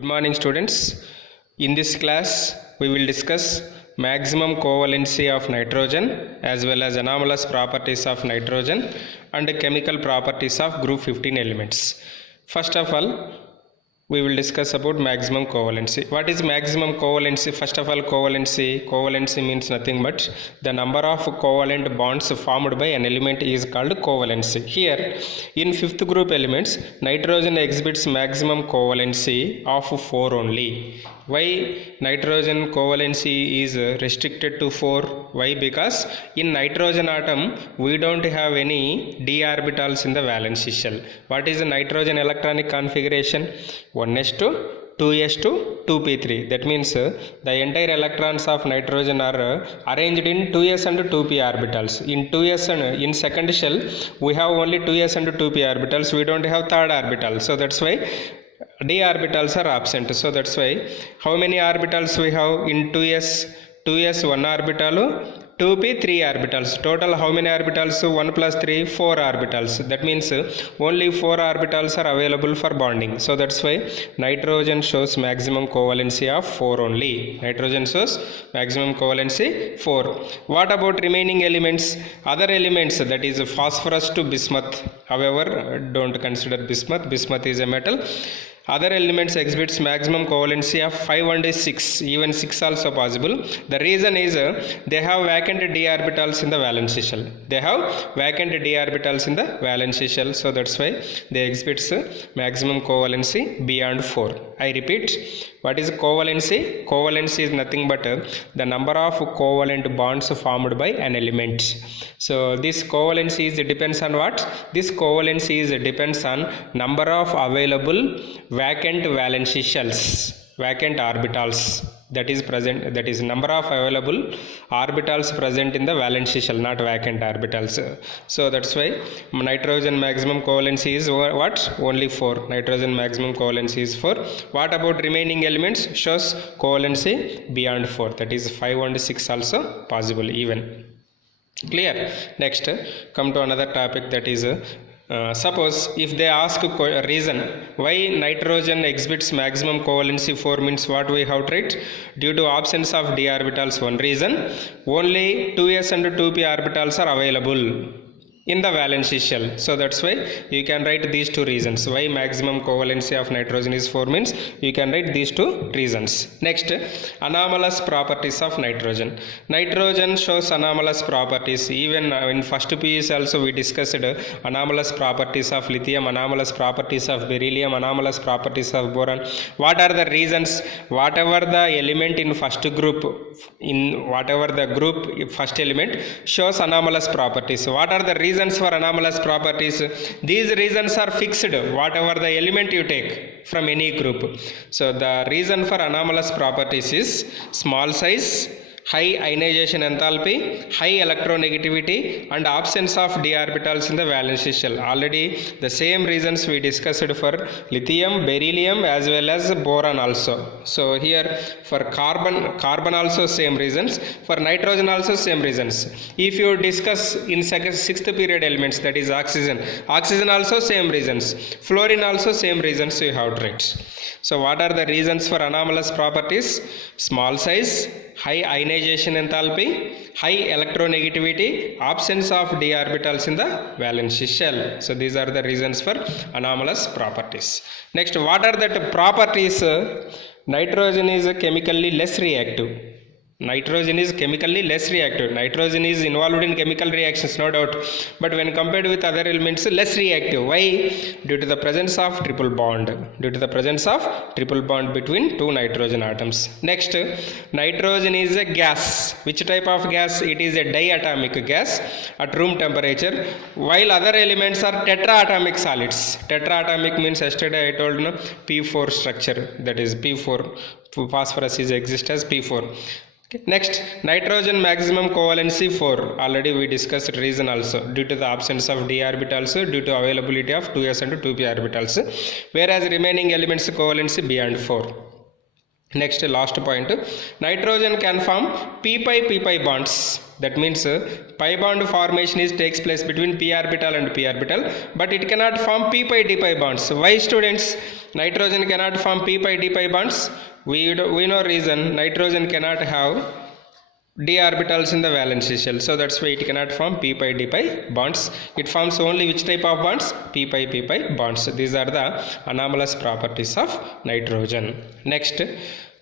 Good morning, students. In this class we will discuss maximum covalency of nitrogen as well as anomalous properties of nitrogen and chemical properties of group 15 elements. First of all, we will discuss about maximum covalency. What is maximum covalency? First of all, covalency means nothing but the number of covalent bonds formed by an element is called covalency. Here in fifth group elements, nitrogen exhibits maximum covalency of 4 only. Why nitrogen covalency is restricted to 4? Why? Because in nitrogen atom we don't have any d orbitals in the valency shell. What is the nitrogen electronic configuration? 1s2 2s2 2p3. That means the entire electrons of nitrogen are arranged in 2s and 2p orbitals. In 2s and in second shell we have only 2s and 2p orbitals. We don't have third orbital. So that's why d orbitals are absent. So that's why how many orbitals we have in 2s 1 orbital, 2p 3 orbitals. Total how many orbitals? 1 plus 3 4 orbitals. That means only 4 orbitals are available for bonding. So that's why nitrogen shows maximum covalency of 4 only. Nitrogen shows maximum covalency 4. What about remaining elements? Other elements, that is phosphorus to bismuth. However, don't consider bismuth. Bismuth is a metal. Other elements exhibits maximum covalency of 5 and 6, even 6 also possible. The reason is they have vacant d orbitals in the valency shell. They have vacant d orbitals in the valency shell. So that's why they exhibits maximum covalency beyond 4. I repeat, what is covalency? Covalency is nothing but the number of covalent bonds formed by an element. So this covalency is depends on what? This covalency is depends on number of available vacant valency shells, vacant orbitals that is present, that is number of available orbitals present in the valency shell, not vacant orbitals. So that's why nitrogen maximum covalency is what? Only 4. Nitrogen maximum covalency is 4. What about remaining elements? Shows covalency beyond 4, that is 5 and 6 also possible even. Clear? Next, come to another topic, that is suppose if they ask a reason why nitrogen exhibits maximum covalency 4, means what we have to write? Due to absence of d orbitals, one reason. Only 2s and 2p orbitals are available in the valency shell. So that's why you can write these two reasons. Why maximum covalency of nitrogen is 4 means you can write these two reasons. Next, anomalous properties of nitrogen. Nitrogen shows anomalous properties. Even in first piece also we discussed anomalous properties of lithium, anomalous properties of beryllium, anomalous properties of boron. What are the reasons? Whatever the element in first group, in whatever the group first element shows anomalous properties. What are the reasons for anomalous properties? These reasons are fixed whatever the element you take from any group. So the reason for anomalous properties is small size, high ionization enthalpy, high electronegativity and absence of d orbitals in the valency shell. Already the same reasons we discussed for lithium, beryllium as well as boron also. So here for carbon also same reasons, for nitrogen also same reasons. If you discuss in sixth period elements, that is oxygen also same reasons, fluorine also same reasons you have to write. So what are the reasons for anomalous properties? Small size, high ionization enthalpy, high electronegativity, absence of d orbitals in the valency shell. So these are the reasons for anomalous properties. Next, what are the properties? Nitrogen is chemically less reactive. Nitrogen is chemically less reactive. Nitrogen is involved in chemical reactions, no doubt, but when compared with other elements, less reactive. Why? Due to the presence of triple bond. Due to the presence of triple bond between two nitrogen atoms. Next, nitrogen is a gas. Which type of gas? It is a diatomic gas at room temperature, while other elements are tetraatomic solids. Tetraatomic means yesterday I told you, P4 structure, that is P4. Phosphorus is exist as P4. Next, nitrogen maximum covalency 4. Already we discussed reason also, due to the absence of d orbitals, due to availability of 2s and 2p orbitals, whereas remaining elements covalency beyond 4. Next, last point, nitrogen can form p-pi p-pi bonds. That means pi bond formation takes place between p orbital and p orbital, but it cannot form p-pi d-pi bonds. Why, students, nitrogen cannot form p-pi d-pi bonds? We know reason. Nitrogen cannot have d orbitals in the valence shell, so that's why it cannot form p-pi d-pi bonds. It forms only which type of bonds? P-pi p-pi bonds. These are the anomalous properties of nitrogen. Next,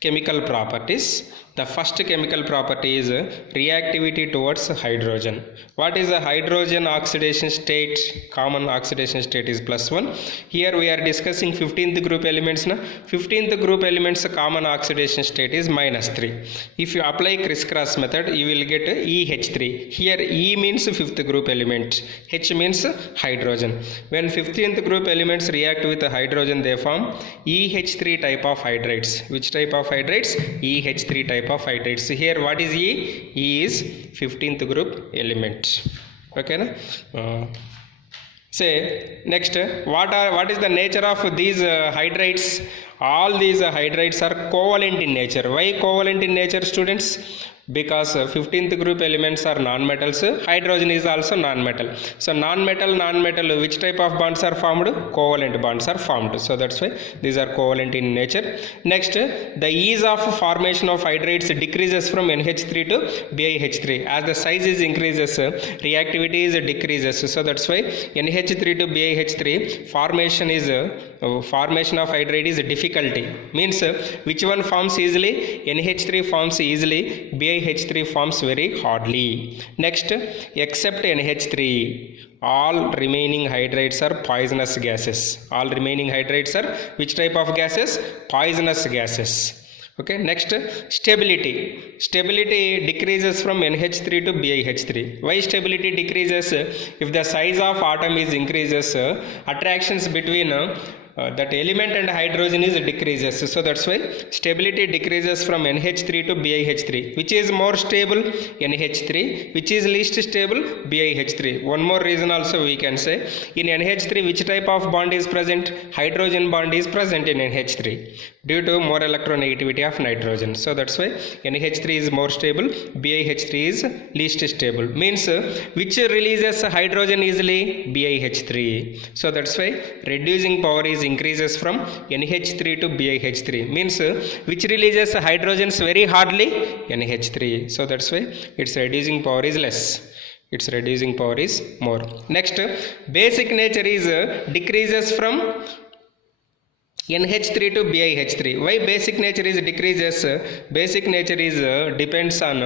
chemical properties. The first chemical property is reactivity towards hydrogen. What is the hydrogen oxidation state? Common oxidation state is +1. Here we are discussing 15th group elements. 15th group elements common oxidation state is -3. If you apply criss-cross method, you will get EH3. Here E means 5th group element, H means hydrogen. When 15th group elements react with hydrogen, they form EH3 type of hydrates. Which type of hydrates? EH3 type of hydrates. Here what is E? E is 15th group element. Okay na? Say next, what is the nature of these hydrates? All these hydrates are covalent in nature. Why covalent in nature, students? Because 15th group elements are non-metals, hydrogen is also non-metal. So non-metal, which type of bonds are formed? Covalent bonds are formed. So that's why these are covalent in nature. Next, the ease of formation of hydrates decreases from NH3 to BiH3. As the size is increases, reactivity is decreases. So that's why NH3 to BiH3 formation of hydrate is difficulty. Means which one forms easily? NH3 forms easily, BiH3 forms very hardly. Next, except NH3, all remaining hydrates are poisonous gases. All remaining hydrates are which type of gases? Poisonous gases. Okay, next, stability. Stability decreases from NH3 to BiH3. Why stability decreases? If the size of atom is increases, attractions between that element and hydrogen is decreases. So that's why stability decreases from NH3 to BiH3. Which is more stable? NH3. Which is least stable? BiH3. One more reason also we can say, in NH3 which type of bond is present? Hydrogen bond is present in NH3 due to more electronegativity of nitrogen. So that's why NH3 is more stable, BiH3 is least stable. Means which releases hydrogen easily? BiH3. So that's why reducing power is increases from NH3 to BiH3. Means which releases hydrogens very hardly? NH3. So that's why its reducing power is less. Its reducing power is more. Next, basic nature is decreases from NH3 to BiH3. Why basic nature is decreases? Basic nature is depends on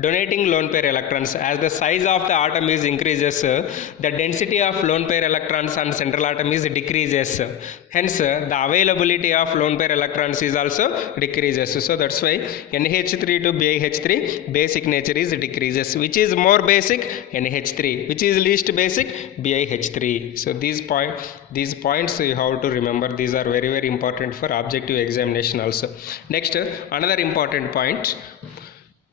donating lone pair electrons. As the size of the atom is increases, the density of lone pair electrons on central atom is decreases. Hence, the availability of lone pair electrons is also decreases. So that's why NH3 to BiH3 basic nature is decreases. Which is more basic? NH3. Which is least basic? BiH3. So these points you have to remember. These are very important for objective examination also. Next, another important point,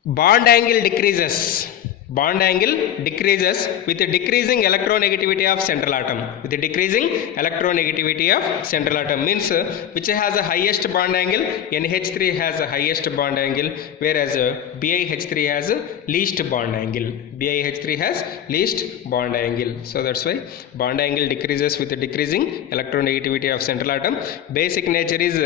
bond angle decreases. Bond angle decreases with decreasing electronegativity of central atom. With decreasing electronegativity of central atom means which has the highest bond angle? NH3 has the highest bond angle, whereas BiH3 has least bond angle. BiH3 has least bond angle. So that's why bond angle decreases with decreasing electronegativity of central atom. Basic nature is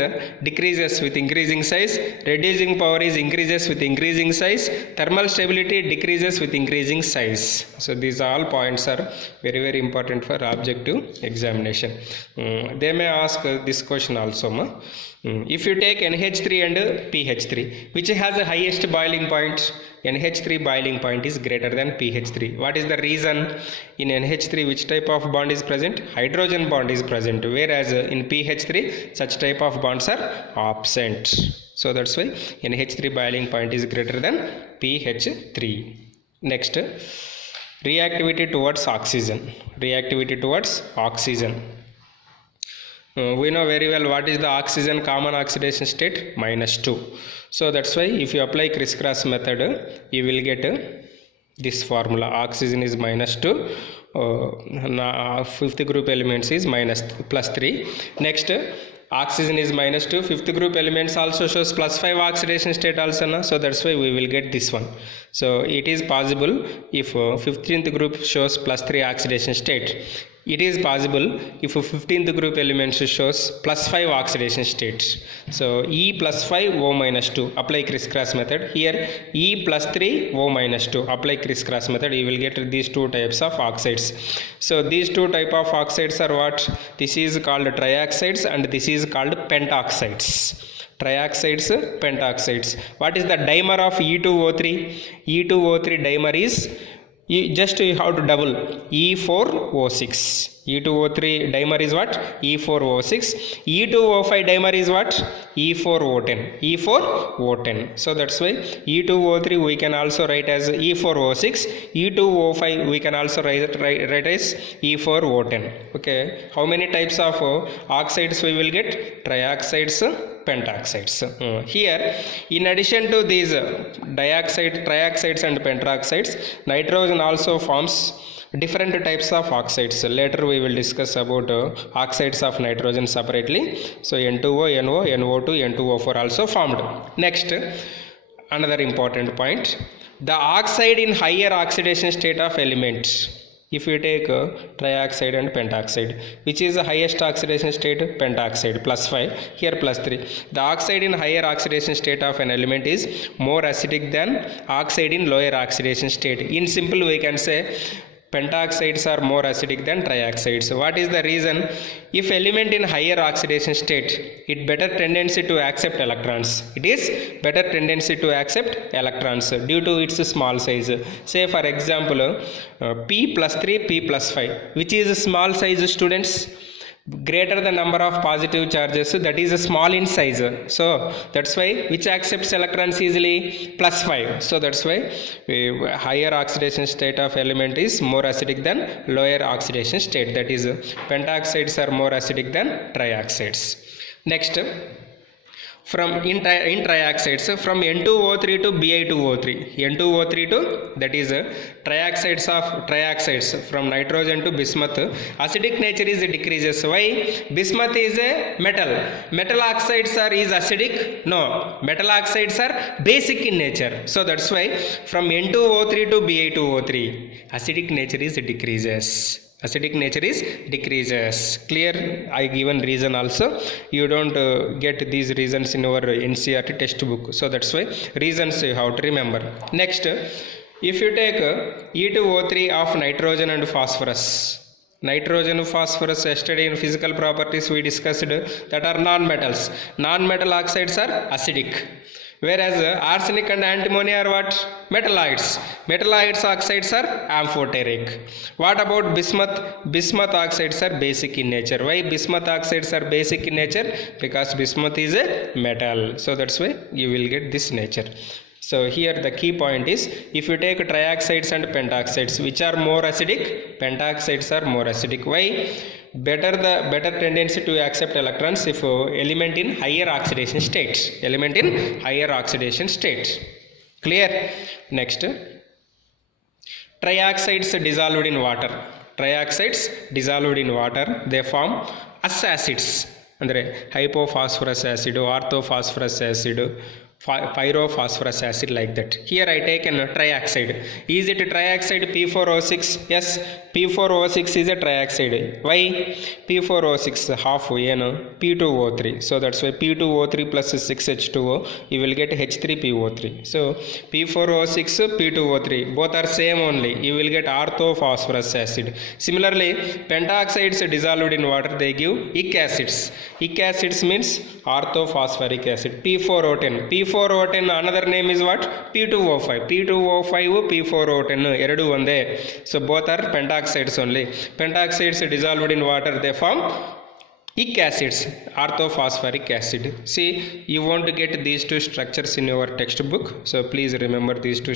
decreases with increasing size. Reducing power is increases with increasing size. Thermal stability decreases with increasing size. So these all points are very important for objective examination. They may ask this question also. If you take NH3 and PH3, which has the highest boiling point? NH3 boiling point is greater than PH3. What is the reason? In NH3 which type of bond is present? Hydrogen bond is present, whereas in PH3 such type of bonds are absent. So that's why NH3 boiling point is greater than PH3. Next, reactivity towards oxygen. Reactivity towards oxygen. We know very well what is the oxygen common oxidation state? -2. So that's why if you apply criss-cross method, you will get this formula. Oxygen is -2, fifth group elements is +3. Next, oxygen is -2, fifth group elements also shows +5 oxidation state also, na? So that's why we will get this one. So it is possible if 15th group shows +3 oxidation state. It is possible if 15th group elements shows +5 oxidation states. So E +5 O -2 apply criss-cross method. Here E +3 O -2 apply criss-cross method. You will get these two types of oxides. So these two type of oxides are what? This is called trioxides and this is called pentoxides. Trioxides, pentoxides. What is the dimer of E2O3? E2O3 dimer is just you have to double E4O6. E2O3 dimer is what? E4O6. E2O5 dimer is what? E4O10. E4O10. So that's why E2O3 we can also write as E4O6. E2O5 we can also write as E4O10. Okay. How many types of oxides we will get? Trioxides, pentoxides. Here, in addition to these trioxides and pentoxides, nitrogen also forms different types of oxides. Later we will discuss about oxides of nitrogen separately. So N2O, NO, NO2, N2O4 also formed. Next, another important point, the oxide in higher oxidation state of element. If you take trioxide and pentoxide, which is the highest oxidation state? Pentoxide, +5, here +3. The oxide in higher oxidation state of an element is more acidic than oxide in lower oxidation state. In simple we can say pentoxides are more acidic than trioxides. What is the reason? If element in higher oxidation state, it better tendency to accept electrons. It is better tendency to accept electrons due to its small size. Say for example, P +3, P +5. Which is small size, students? Greater the number of positive charges, that is small in size. So that's why which accepts electrons easily? +5. So that's why higher oxidation state of element is more acidic than lower oxidation state. That is pentoxides are more acidic than trioxides. Next, from in trioxides, from N2O3 to Bi2O3, N2O3 to, that is trioxides from nitrogen to bismuth, acidic nature is decreases. Why? Bismuth is a metal oxides are is acidic? No, metal oxides are basic in nature. So that's why from N2O3 to Bi2O3, acidic nature is decreases. Acidic nature is decreases. Clear? I given reason also. You don't get these reasons in our NCERT textbook. So that's why reasons you have to remember. Next, if you take E2O3 of nitrogen and phosphorus. Nitrogen, phosphorus, yesterday in physical properties we discussed that are non-metals. Non-metal oxides are acidic. Whereas arsenic and antimony are what? Metalloids. Metalloids oxides are amphoteric. What about bismuth? Bismuth oxides are basic in nature. Why bismuth oxides are basic in nature? Because bismuth is a metal. So that's why you will get this nature. So here the key point is, if you take trioxides and pentoxides, which are more acidic? Pentoxides are more acidic. Why? Better tendency to accept electrons if element in higher oxidation states. Element in higher oxidation states. Clear? Next, trioxides dissolved in water. Trioxides dissolved in water, they form us acids. Andre hypophosphorus acid, orthophosphorus acid, pyrophosphorus acid, like that. Here I take a trioxide. Is it trioxide P4O6? Yes, P4O6 is a trioxide. Why? P4O6 half P2O3. So that's why P2O3 plus 6H2O, you will get H3PO3. So P4O6, P2O3, both are same only. You will get orthophosphorus acid. Similarly, pentoxides dissolved in water, they give ic acids. Ic acids means orthophosphoric acid. P4O10. P4O10 another name is what? P2O5. P2O5, P4O10 eradu onde. So both are pentoxides only. Pentoxides dissolved in water, they form ic acids, orthophosphoric acid. See, you want to get these two structures in your textbook. So please remember these two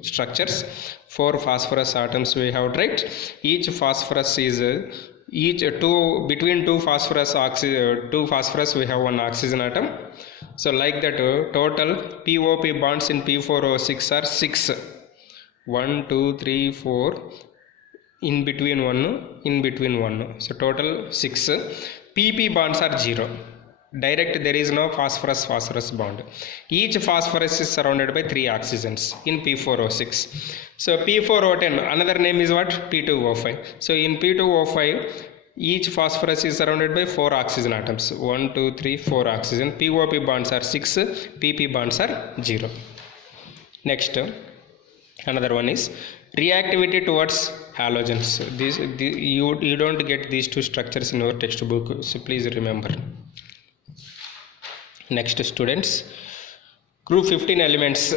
structures. 4 phosphorus atoms we have, right? Each phosphorus is between two phosphorus we have one oxygen atom. So like that, total POP bonds in P4O6 are 6. 1, 2, 3, 4. In between one. So total 6. P pp bonds are 0. Direct, there is no phosphorus bond. Each phosphorus is surrounded by 3 oxygens in P4O6. So P4O10, another name is what? P2O5. So in P2O5, each phosphorus is surrounded by 4 oxygen atoms. 1, 2, 3, 4 oxygen. POP bonds are 6, PP bonds are 0. Next, another one is reactivity towards halogens. You don't get these two structures in your textbook, so please remember. Next, students, group 15 elements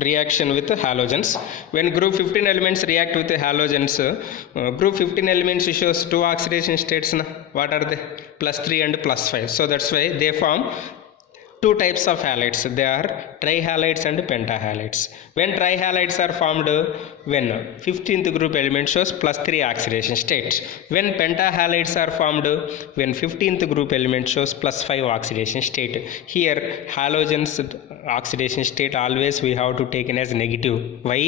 reaction with halogens. When group 15 elements react with halogens, group 15 elements shows 2 oxidation states. What are they? +3 and +5. So that's why they form 2 types of halides. They are trihalides and pentahalides. When trihalides are formed, when 15th group element shows +3 oxidation state. When pentahalides are formed, when 15th group element shows +5 oxidation state. Here halogens oxidation state always we have to take as negative. Why?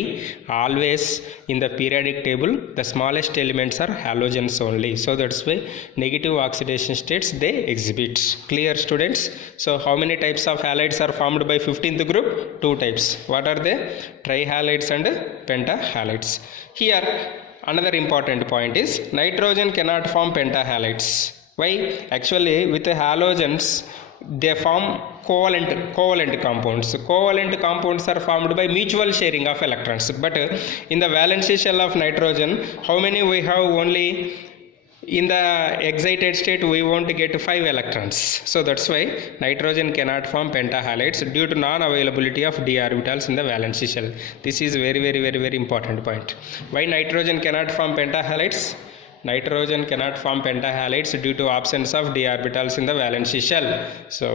Always in the periodic table the smallest elements are halogens only. So that's why negative oxidation states they exhibit. Clear, students? So how many types of halides are formed by 15th group? 2 types. What are they? Trihalides and pentahalides. Here another important point is nitrogen cannot form pentahalides. Why? Actually with the halogens they form covalent compounds. Covalent compounds are formed by mutual sharing of electrons. But in the valence shell of nitrogen, how many we have? Only in the excited state we won't get 5 electrons. So that's why nitrogen cannot form pentahalides due to non-availability of d orbitals in the valence shell. This is very important point. Why nitrogen cannot form pentahalides? Nitrogen cannot form pentahalides due to absence of d orbitals in the valence shell. So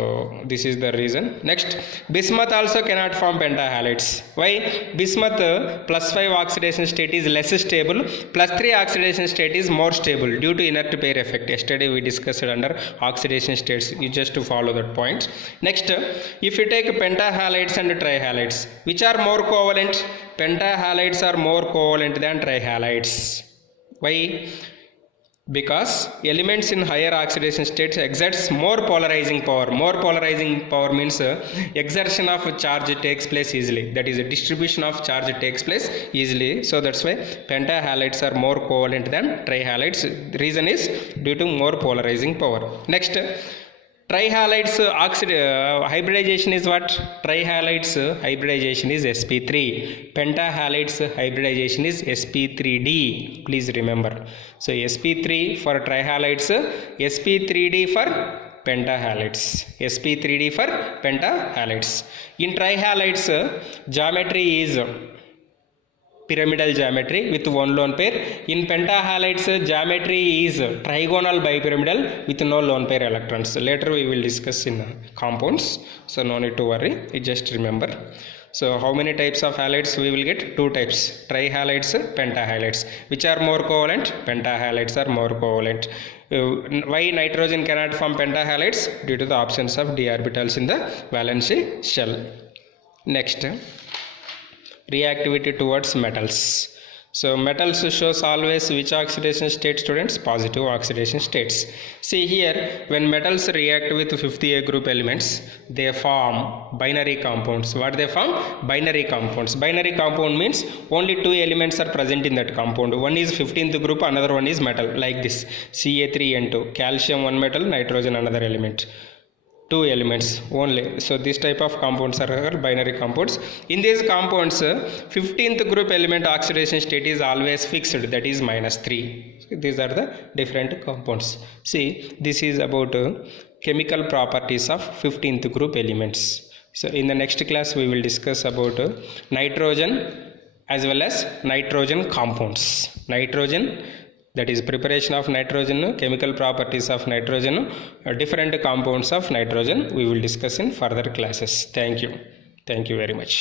this is the reason. Next, bismuth also cannot form pentahalides. Why? Bismuth +5 oxidation state is less stable, +3 oxidation state is more stable due to inert pair effect. Yesterday we discussed under oxidation states. You just to follow that point. Next, if you take pentahalides and trihalides, which are more covalent? Pentahalides are more covalent than trihalides. Why? Because elements in higher oxidation states exerts more polarizing power. More polarizing power means exertion of charge takes place easily. That is, a distribution of charge takes place easily. So that's why pentahalides are more covalent than trihalides. The reason is due to more polarizing power. Next, trihalides hybridization is what? Trihalides hybridization is sp3. Pentahalides hybridization is sp3d. Please remember. So sp3 for trihalides, sp3d for pentahalides. sp3d for pentahalides. In trihalides, geometry is pyramidal geometry with 1 lone pair. In pentahalides, geometry is trigonal bipyramidal with no lone pair electrons. Later we will discuss in compounds, so no need to worry. You just remember. So how many types of halides we will get? 2 types: trihalides, pentahalides. Which are more covalent? Pentahalides are more covalent. Why nitrogen cannot form pentahalides? Due to the absence of d orbitals in the valence shell. Next, reactivity towards metals. So metals shows always which oxidation state, students? Positive oxidation states. See here, when metals react with 50A group elements, they form binary compounds. What they form? Binary compounds. Binary compound means only 2 elements are present in that compound. One is 15th group, another one is metal, like this: Ca3N2, calcium one metal, nitrogen another element. 2 elements only. So this type of compounds are called binary compounds. In these compounds, 15th group element oxidation state is always fixed, that is -3. So these are the different compounds. See, this is about chemical properties of 15th group elements. So in the next class we will discuss about nitrogen as well as nitrogen compounds. Nitrogen, that is preparation of nitrogen, chemical properties of nitrogen, different compounds of nitrogen we will discuss in further classes. Thank you very much.